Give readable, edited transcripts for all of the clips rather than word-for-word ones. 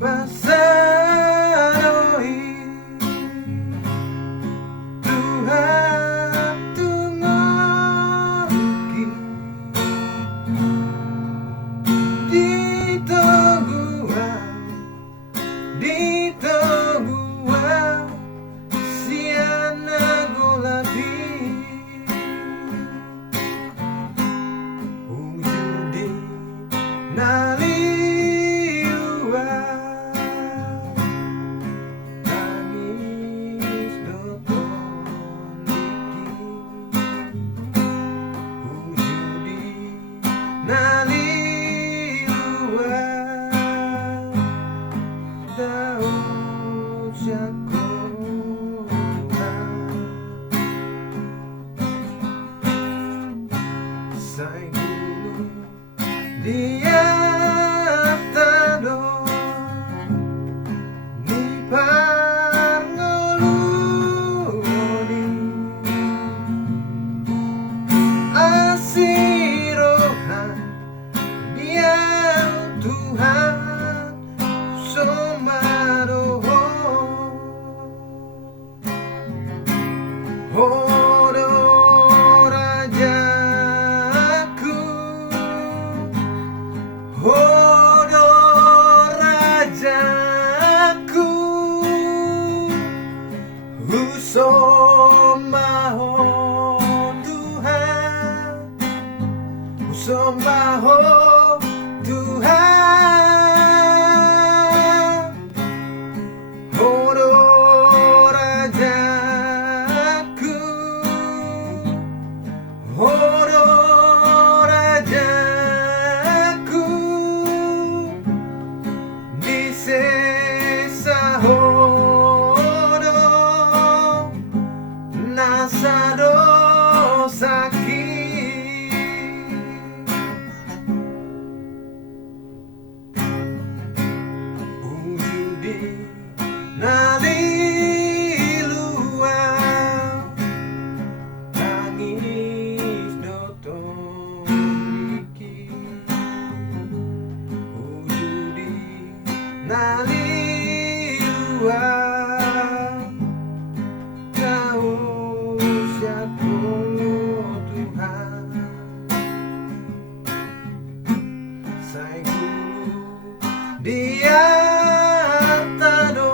Masanoi Tuhan tungoki di togua siana golabi ujudi naliua tangis dotoniki ujudi naliua daun syakona sai gunung dia tado ni pangoluni asirohan dia Tuhan Somaroho Hodo rajaku Hodo rajaku Usomaho Tuhan Usomaho Tuhan Hodo rajaku Hodo rajaku Disesa hodo Nasado sakit Ujudi nalilua tangis dotoniki ujudi nalilua kau siapa Tuhan sai guru dia tado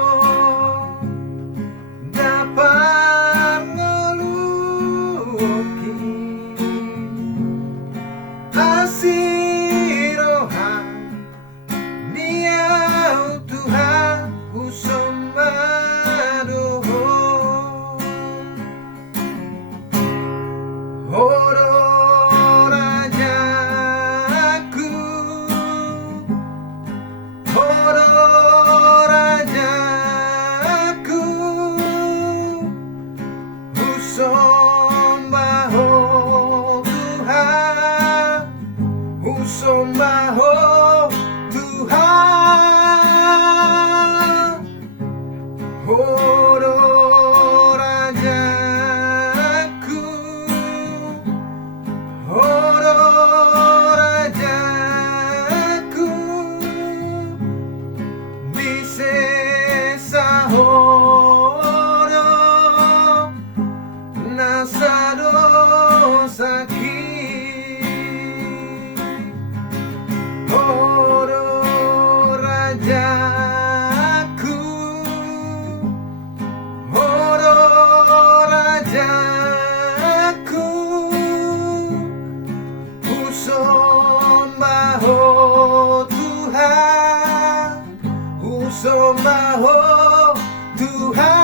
dapat ngoluki asirohan dia Tuhan usomadoho Hodo rajaku Hodo rajaku Usombaho Tuhan Usombaho Tuhan Hodo rajaku Hodo rajaku Disesa hodo Nasado sakit Hodo rajaku Hodo rajaku Usombaho Tuhan Usombaho Tuhan